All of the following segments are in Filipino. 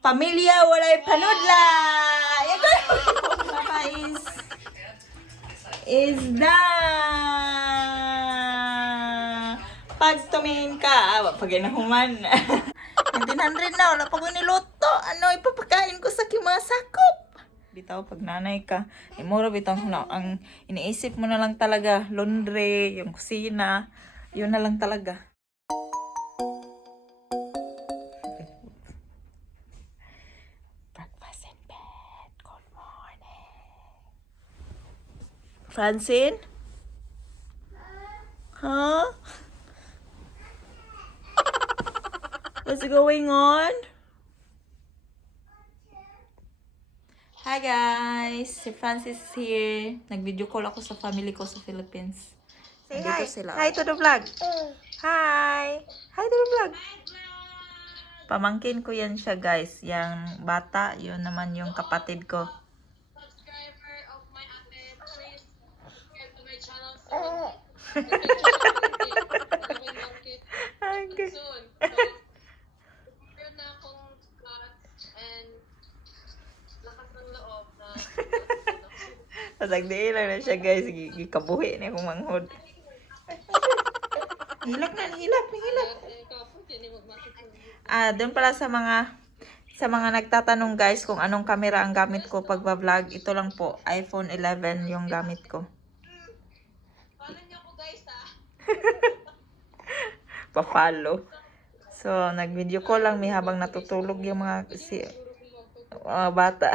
Pamilya walay panudla. Papa is done. Pag tumingin ka, pag inahuman. 1900 na, wala pa ko niluto. Ano, ipapakain ko sa kimasakop. Bitaw, pag nanay ka, mura bitaw, ang iniisip mo na lang talaga, laundry, yung kusina, yun na lang talaga. Breakfast in bed. Good morning. Francine? Huh? What's going on? Hi guys! Si Francis is here. Nag-video call ako sa family ko sa Philippines. Say hi. Sila. Hi to the vlog. Hi! Hi to the vlog. Pamangkin ko yan siya guys. Yang bata, yun naman yung kapatid ko. Subscriber of my ate, please subscribe to my channel Okay. soon. So, meron na akong guts and lakas ng loob na Pasagdiin lang na siya guys. Gikabuhi na akong manghod. Hilak na, hilak. kapag yan yung magmakikita. Doon pala sa mga nagtatanong guys kung anong camera ang gamit ko pag vlog, ito lang po, iPhone 11 yung gamit ko. Follow niyo ako guys ha. Pa-follow. So, nag-video call lang may habang natutulog yung mga bata.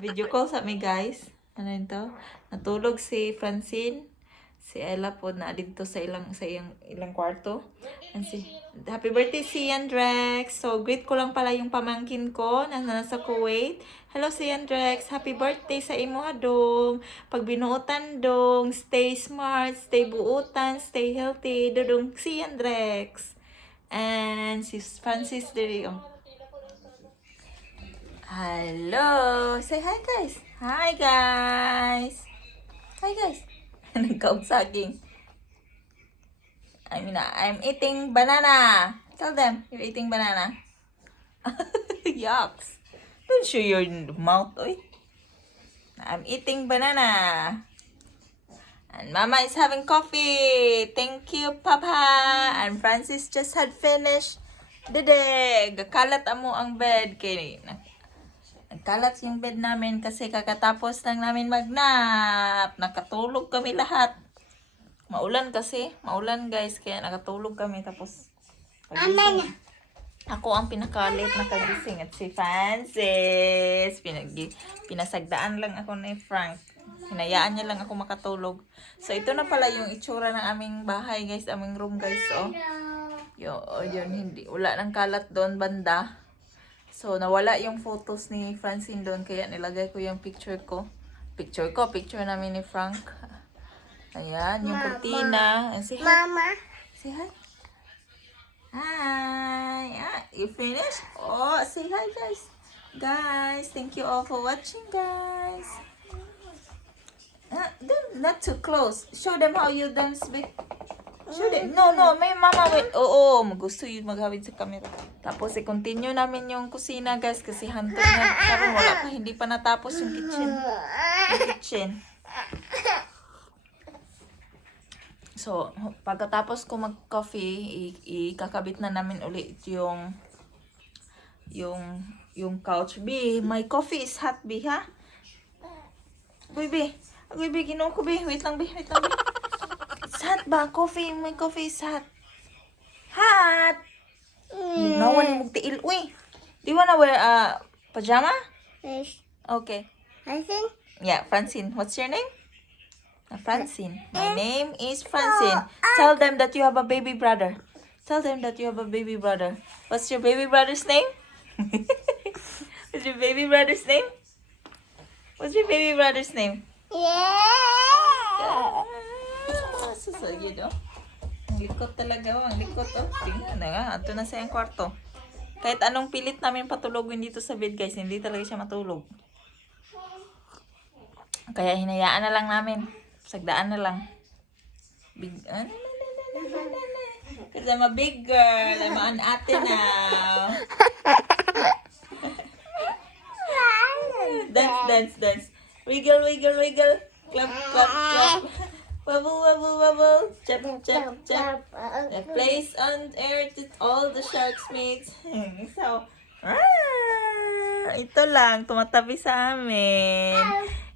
Video call sa mi guys. Ano yun to? Natulog si Francine. Si Ella po na dito sa ilang kwarto. And happy birthday si Andrex. So greet ko lang pala yung pamangkin ko na nasa Kuwait. Hello si Andrex. Happy birthday sa imo dong. Pag binuutan dong, stay smart, stay buutan, stay healthy. Dodong si Andrex. And si Francis diri. Hello. Say hi guys. Hi guys. Hi guys. Nagkaugsaging. I'm eating banana. Tell them you're eating banana. Yucks. Don't show your mouth, oy. I'm eating banana. And Mama is having coffee. Thank you, Papa. And Francis just had finished the day. Gakalat amo ang bed. Nagkalat yung bed namin kasi kakatapos lang namin mag-nap. Nakatulog kami lahat. Maulan kasi. Maulan guys. Kaya nakatulog kami. Tapos pagising. Ako ang pinakalit na kagising. At si Francis. Pinasagdaan lang ako ni Frank. Hinayaan niya lang ako makatulog. So ito na pala yung itsura ng aming bahay guys. Aming room guys. Oh. Yun, hindi. Wala nang kalat doon banda. So, nawala yung photos ni Francine doon, kaya nilagay ko yung picture ko. Picture namin ni Frank. Ayan, yung kurtina. And say hi. Mama. Say hi. Hi. You finished? Oh, say hi guys. Guys, thank you all for watching guys. Not too close. Show them how you dance with. Show them. No, may mama wait. Oo, gusto yun maghawid sa camera. Tapos, i-continue namin yung kusina, guys, kasi hunted na. Pero wala pa, hindi pa natapos yung kitchen. So, pagkatapos ko mag-coffee, ikakabit na namin ulit yung couch. B, my coffee is hot, B, ha? Baby, ginawa ko, B. Wait lang, B. It's hot ba? My coffee is hot. Hot! Nawan yung magtiil. Uy! Do you wanna wear a pajama? Yes. Okay. I think. Yeah, Francine. What's your name? Francine. My name is Francine. Tell them that you have a baby brother. What's your baby brother's name? What's your baby brother's name? Yeah. Susagid, oh. Ang likot talaga, oh. Ang likot, oh. Tingnan na nga. Ito na sa yung kwarto. Kahit anong pilit namin patulogin dito sa bed, guys, hindi talaga siya matulog. Kaya hinayaan na lang namin. Sagdaan na lang. Because I'm a big girl. I'm an ate now. Dance. Wiggle. Clap. Wobble. Chop. The place on earth is all the sharks mates. So, ito lang, tumatabi sa amin.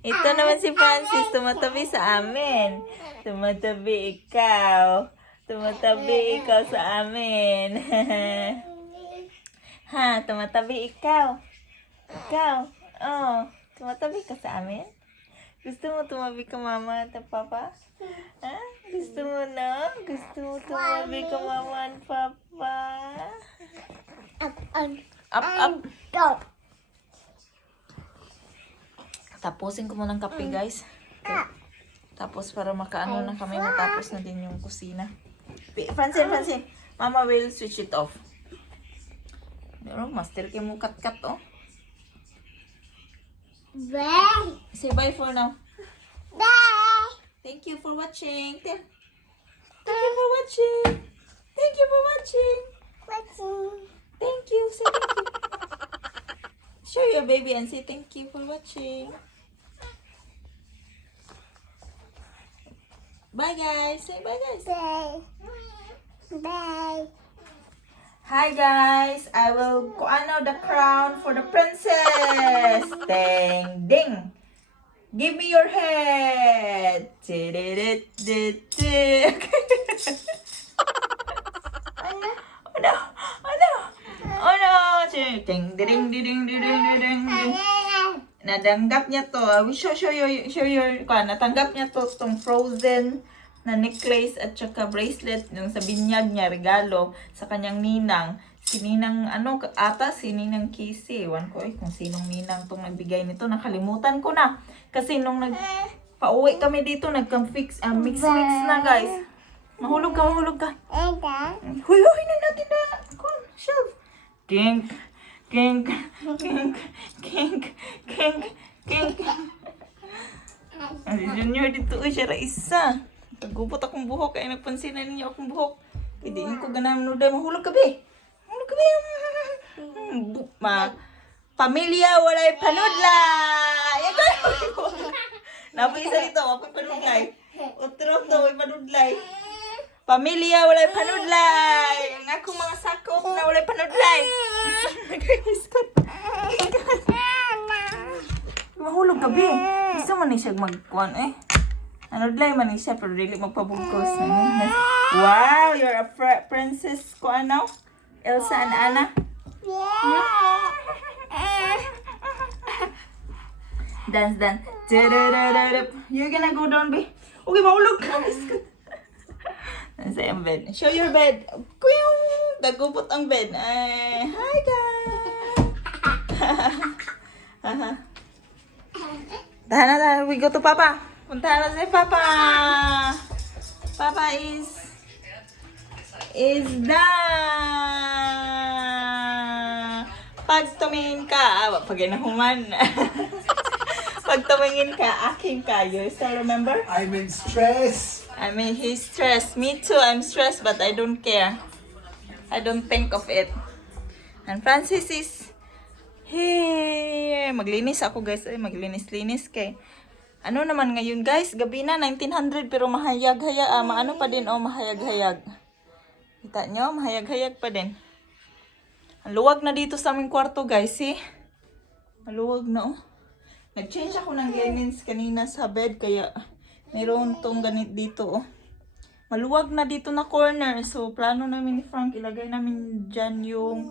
Ito naman si Francis, tumatabi sa amin. Tumatabi ikaw sa amin. Ha, tumatabi ikaw. Oh, tumatabi ka sa amin? Gusto mo tumabi ka mama at papa? Ha? Gusto mo na? Gusto mo tumabi ka mama at papa? Up. Tapusin ko muna ng kape, guys. Tapos para makaano na kami, matapos na din yung kusina. Francine. Mama will switch it off. Pero master kayo mo kat-kat, oh. Bye. Say bye for now. Bye. Thank you for watching. Thank you for watching. Thank you for watching. Thank you. Say thank you. Show your baby and say thank you for watching. Bye guys. Say bye guys. Bye. Hi guys. I will ano the crown for the princess. Ding. Give me your head. Oh no. Ding. Natanggap niya to. I will show your natanggap niya to tong frozen na necklace at saka bracelet yung sa binyag niya regalo sa kanyang ninang. Si Ninang si Ninang Kisi. Ewan ko kung sinong ninang tong nagbigay nito. Nakalimutan ko na. Kasi nung pauwi kami dito, mix na guys. Mahulog ka. Huy, na natin na. Shelf. Kink. Ang junior dito siya isa. Tagubot akong buhok kaya nagpansinan ninyo akong buhok. Hindi ko ganang nuday. Mahulog ka be. Pamilya walay panudlay. Napay isa dito, wapay panudlay. Utrok daw, way panudlay. Pamilya walay panudlay. Ang akong mga sakop na walay panudlay. Mahulog ka be. Gusto man ni siya magkuhan Anudlay man ni siya pero dili magpabugkos. Wow, you're a princess ko ano? Elsa and Anna. Dance. You're gonna go down, be. Okay, mahulog ka. Nasa yung bed. Show your bed. Kuyong! Dagupot ang bed. Hi, guys! Tahan. We go to Papa. Puntahan na si Papa. Papa is done. Pag tumingin ka, pag inahuman. Pag tumingin ka, aking kayo. Still remember? I'm in stress. He's stressed. Me too, I'm stressed, but I don't care. I don't think of it. And Francis is here. Maglinis ako, guys. Maglinis-linis kay. Ano naman ngayon, guys? Gabi na, 1900, pero mahayag-hayag. Maano pa din, mahayag-hayag. Kita nyo? Mahayag-hayag pa din. Ang luwag na dito sa aming kwarto, guys, Maluwag na, Nag-change ako ng linens kanina sa bed, kaya mayroon tong ganit dito, Maluwag na dito na corner. So, plano namin ni Frank, ilagay namin dyan yung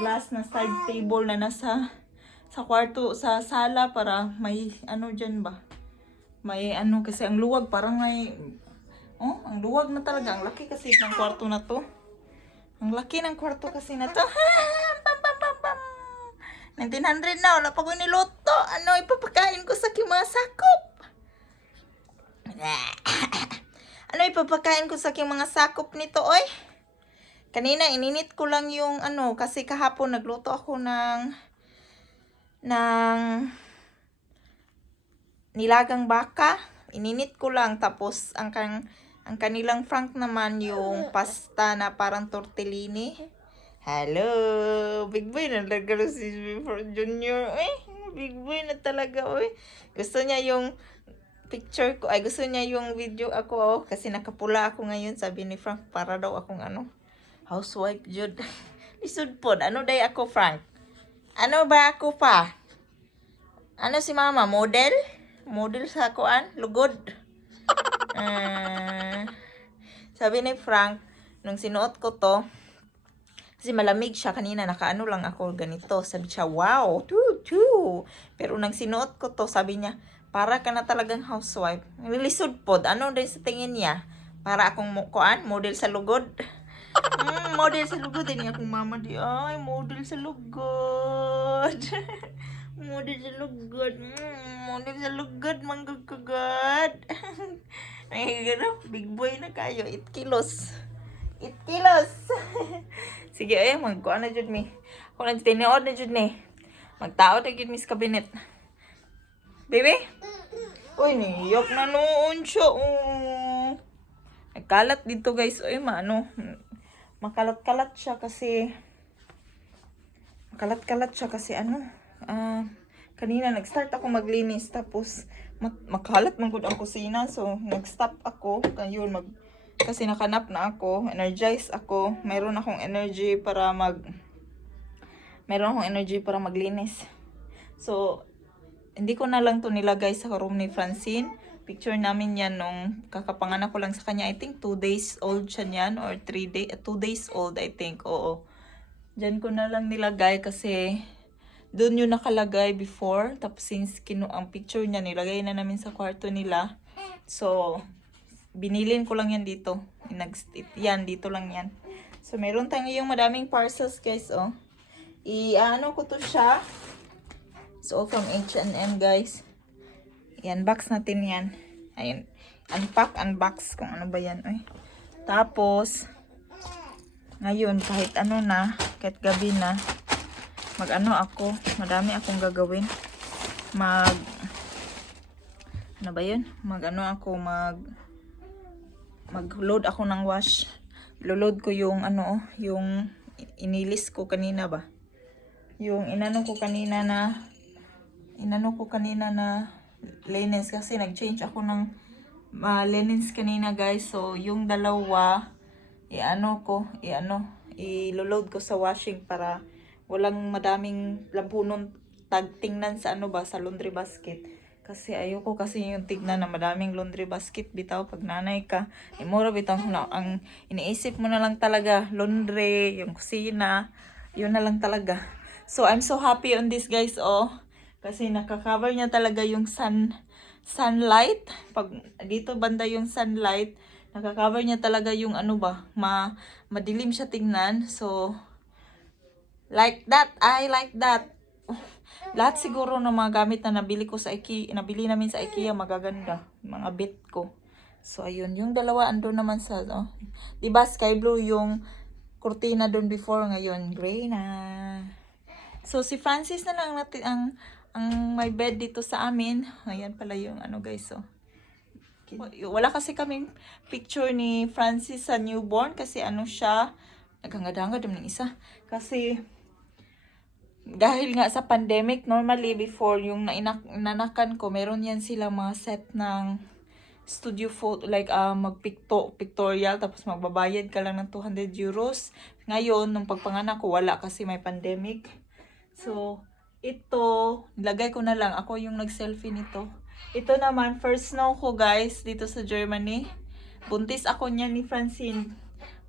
glass na side table na nasa sa kwarto, sa sala, para may dyan ba? May kasi ang luwag, parang may, ang luwag na talaga. Ang laki kasi ng kwarto na to. Ang laki ng kwarto kasi na to. Pam. 1900 na, wala pa ko niluto. Ipapakain ko sa aking mga sakop? Ipapakain ko sa aking mga sakop nito, oy? Kanina, ininit ko lang yung kasi kahapon nagluto ako ng nilagang baka. Ininit ko lang, tapos ang Ang kanilang Frank naman yung pasta na parang tortellini. Hello! Big boy na talaga si Junior. Big boy na talaga. Gusto niya yung picture ko. Ay, gusto niya yung video ako. Kasi nakapula ako ngayon. Sabi ni Frank, para daw akong housewife, Jud. Lisod po. Ano day ako, Frank? Ano ba ako pa? Ano si mama? Model? Model sa kuan? Lugod? Sabi ni Frank, nung sinuot ko to, kasi malamig siya kanina, nakaano lang ako ganito. Sabi siya, wow, pero nang sinuot ko to, sabi niya, para ka na talagang housewife. Nilisod pod, ano din sa tingin niya? Para akong kuan, model sa lugod. Model sa lugod, din akong mama di, ay, model sa lugod. Model sa lugod. Model sa lugod, manggagagad. Ay, gano'n, big boy na kayo, 8 kilos. 8 kilos. Sige, magkuha na dyan, mi. Ako na tinood na dyan, eh. Magtaod na dyan, miss kabinet. Baby? Uy, niyok na noon siya. Nagkalat dito, guys. Uy, makalat-kalat siya kasi... kanina nag-start ako maglinis tapos makalat man gud ang kusina, so nag-stop ako kayon kasi nakanap na ako, energized ako, meron akong energy para maglinis. So hindi ko na lang to nilagay sa room ni Francine. Picture namin yan nung kakapanganak ko lang sa kanya. I think 2 days old siya niyan or 2 days old, I think. Oo. Diyan ko na lang nilagay kasi doon yung nakalagay before. Tapos since ang picture niya, nilagay na namin sa kwarto nila. So, binilin ko lang yan dito. Yan, dito lang yan. So, meron tayong madaming parcels, guys, oh. I-ano ko to siya. It's all from H&M, guys. I-unbox natin yan. Ayun. Unbox kung ano ba yan, eh. Tapos, ngayon, kahit gabi na, madami akong gagawin. Mag-load ako ng wash. Load ko yung yung inilis ko kanina ba? Yung inano ko kanina na linens kasi nag-change ako ng linens kanina, guys. So, yung dalawa i-load ko sa washing para walang madaming lampunon tingnan sa sa laundry basket. Kasi ayoko kasi yung tignan na madaming laundry basket bitaw pag nanay ka. Mura bitaw ang iniisip mo na lang talaga laundry, yung kusina, yun na lang talaga. So I'm so happy on this, guys, kasi nakaka-cover niya talaga yung sunlight. Pag dito banda yung sunlight, nakaka-cover niya talaga yung madilim siya tingnan. So like that, I like that. Lahat siguro ng mga gamit na nabili namin sa IKEA magaganda, mga bit ko. So ayun, yung dalawa andun naman sa 'di ba sky blue yung kurtina doon before, ngayon gray na. So si Francis na lang natin ang my bed dito sa amin. Ayan pala yung guys, wala kasi kaming picture ni Francis sa newborn kasi siya nagangad-angad ng isa kasi dahil nga sa pandemic. Normally before yung nanakan ko, meron yan sila mga set ng studio photo, like pictorial, tapos magbabayad ka lang ng 200 euros. Ngayon, nung pagpanganak ko, wala kasi may pandemic. So, ito, nilagay ko na lang. Ako yung nag-selfie nito. Ito naman, first snow ko, guys, dito sa Germany. Buntis ako niya ni Francine.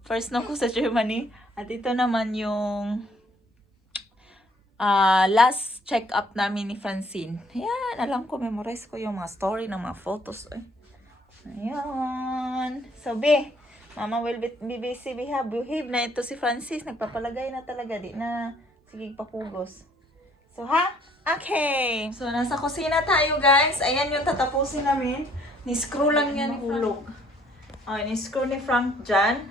First snow ko sa Germany. At ito naman yung last check-up namin ni Francine. Ayan, alam ko, memorize ko yung mga story ng mga photos. Ayan. So, Mama will be busy. Behave na ito si Francis. Nagpapalagay na talaga. Di na. Sige, papugos. So, okay. So, nasa kusina tayo, guys. Ayan yung tatapusin namin. Ni-screw lang yan. Hulog. Ni-screw ni Frank dyan.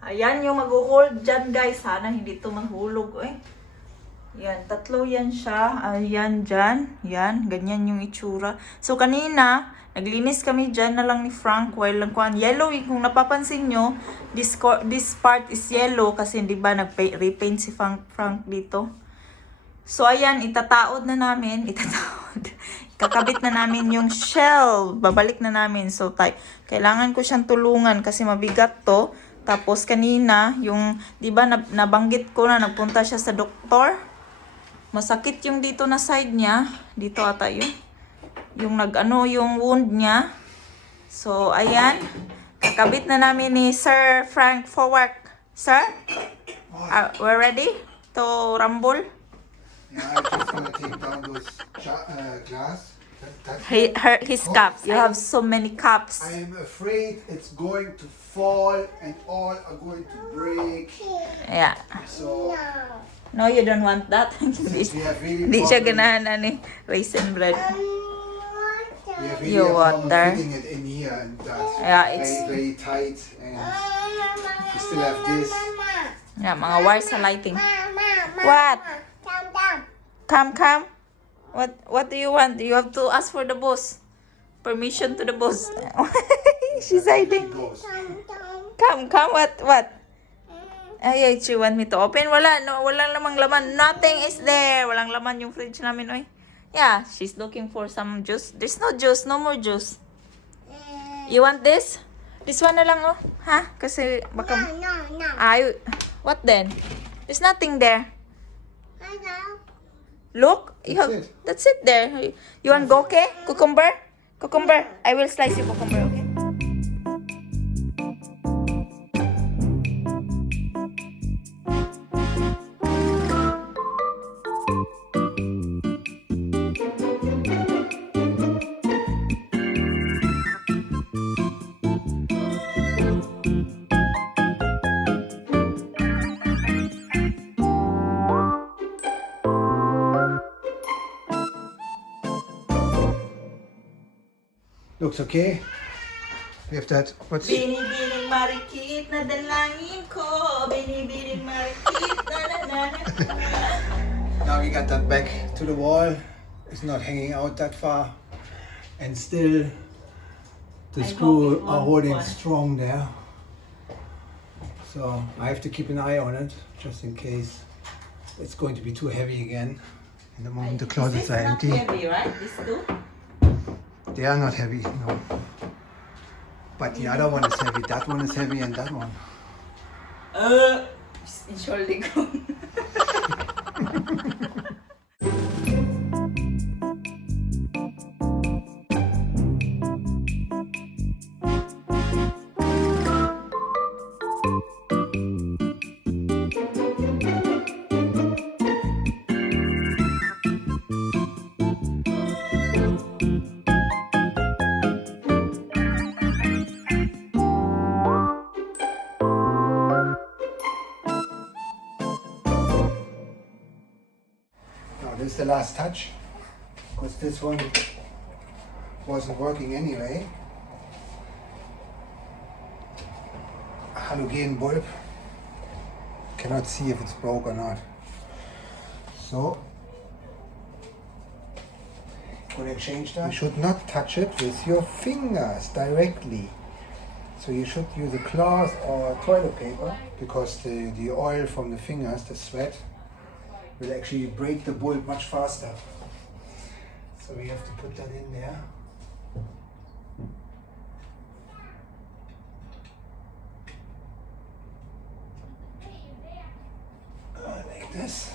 Ayan yung mag-hold dyan, guys. Sana hindi ito mahulog, Yan, tatlo yan siya. Ayan, dyan. Yan, ganyan yung itsura. So, kanina, naglinis kami dyan na lang ni Frank while lang kuhan. Yellow, kung napapansin nyo, this part is yellow kasi di ba nag-repaint si Frank dito. So, ayan, itataod na namin. Kakabit na namin yung shell. Babalik na namin. So, kailangan ko siyang tulungan kasi mabigat to. Tapos, kanina, yung, di ba, nabanggit ko na nagpunta siya sa doktor. Masakit yung dito na side niya. Dito ata yun. Yung yung wound niya. So, ayan. Kakabit na namin ni Sir Frank for work. Sir? We're ready to rumble? Yeah, I'm just gonna take down those glass. His cup. You have so many cups. I am afraid it's going to fall and all are going to break. Yeah. So No, you don't want that. since we have really Hindi siya problem, ganahan raisin bread. we have really Your a problem water. fitting it in here, and that's Yeah, it's- very tight. And we still have this. Yeah, mga wires sa lighting. Mama. What? Come. Come. What do you want? You have to ask for the boss. Permission to the boss. She's hiding. Goes. Come. What? Ay, she want me to open? Wala, no, walang lamang laman. Nothing is there. Walang laman yung fridge namin, oy. Yeah, she's looking for some juice. There's no juice, no more juice. You want this? This one na lang, oh. Ha? Kasi baka... No. Ay, what then? There's nothing there. Hello. Look, That's it. that's it there. You want goke? Cucumber? I will slice you cucumber, okay? Looks okay. We have that. What's Binibining marikit na dalangin ko. Binibining marikit na. Now we got that back to the wall. It's not hanging out that far, and still the I screw hope it are won't holding fall. strong there. So I have to keep an eye on it just in case it's going to be too heavy again. In the moment the closets are empty. Heavy, right? These two? They are not heavy, no. But the other one is heavy. That one is heavy, and that one. Insulting ko. Now this is the last touch, because this one wasn't working anyway. Halogen bulb. Cannot see if it's broke or not. So gonna change that. You should not touch it with your fingers directly. So you should use a cloth or toilet paper, because the oil from the fingers, the sweat, will actually break the bulb much faster. So we have to put that in there. Like this.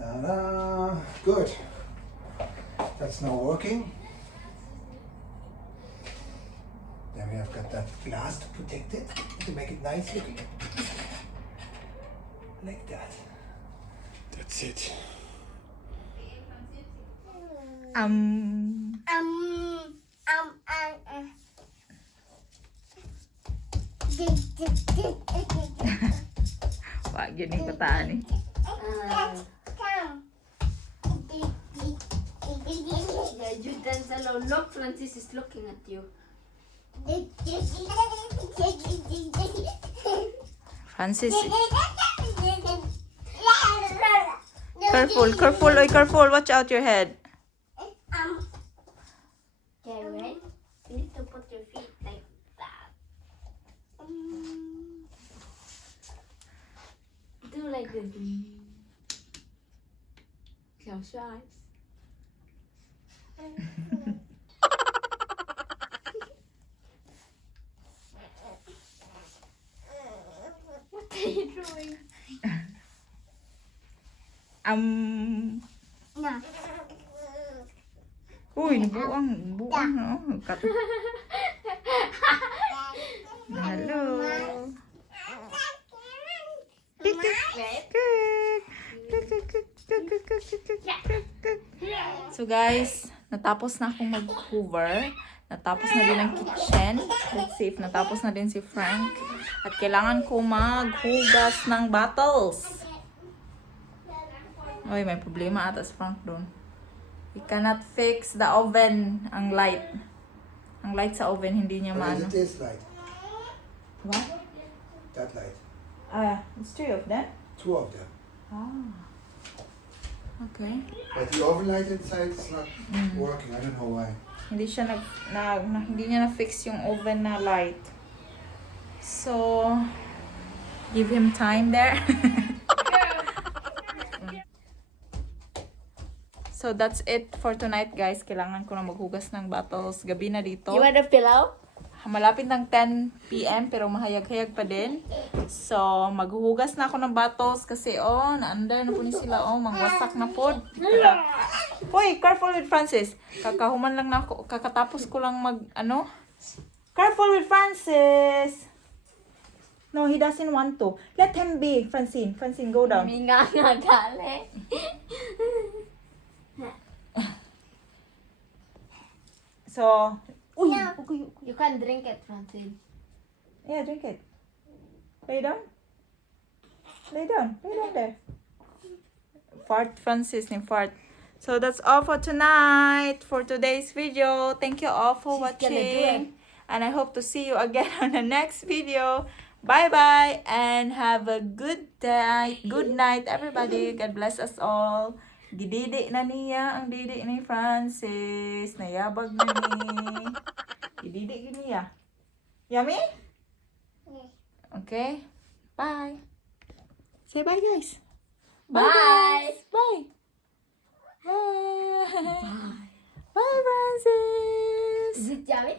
Ta-da! Good. That's now working. Then we have got that glass to protect it, to make it nice looking. Like that. That's it. Wag yun yung kataan eh. You dance alone. Look, Francis is looking at you. Francis. Careful, careful, oy, careful. Watch out your head. Okay, right? You need to put your feet like that. Do like this. Close your eyes. What are you doing? No. Uy, buang, no? Hello. So guys, natapos na akong mag-hoover. Natapos na din ang kitchen. Let's see if natapos na din si Frank. At kailangan ko maghugas ng bottles. Uy, may problema ata si Frank doon. We cannot fix the oven, ang light. Ang light sa oven, hindi niya What maano. is this light? What? That light. It's 3 of them. 2 of them. Okay. But the oven light inside is not working. I don't know why. Hindi siya hindi niya na-fix yung oven na light. So, give him time there. So, that's it for tonight, guys. Kailangan ko na maghugas ng bottles. Gabi na dito. You want a pillow? Malapit ng 10 p.m. pero mahayag-hayag pa din. So, maghuhugas na ako ng bottles kasi, naandar na po ni sila. Mangwasak na po. Hoy, careful with Francis. Kakahuman lang na ako. Kakatapos ko lang Careful with Francis. No, he doesn't want to. Let him be, Francine. Francine, go down. Minga nga dali. So, You can drink it, Francine. yeah, drink it. Lay down. Lay down. Lay down there. Fart, Francis, fart. So that's all for tonight, for today's video. Thank you all for She's gonna do it. watching. And I hope to see you again on the next video. Bye-bye and have a good night. Good night, everybody. God bless us all. Gididi na niya ang didi ni Francis. Nayabag na ni. Gididi niya. Yummy? Okay. Bye. Say bye, guys. Bye. Guys. Bye. Bye. Bye, Francis. Is it yummy?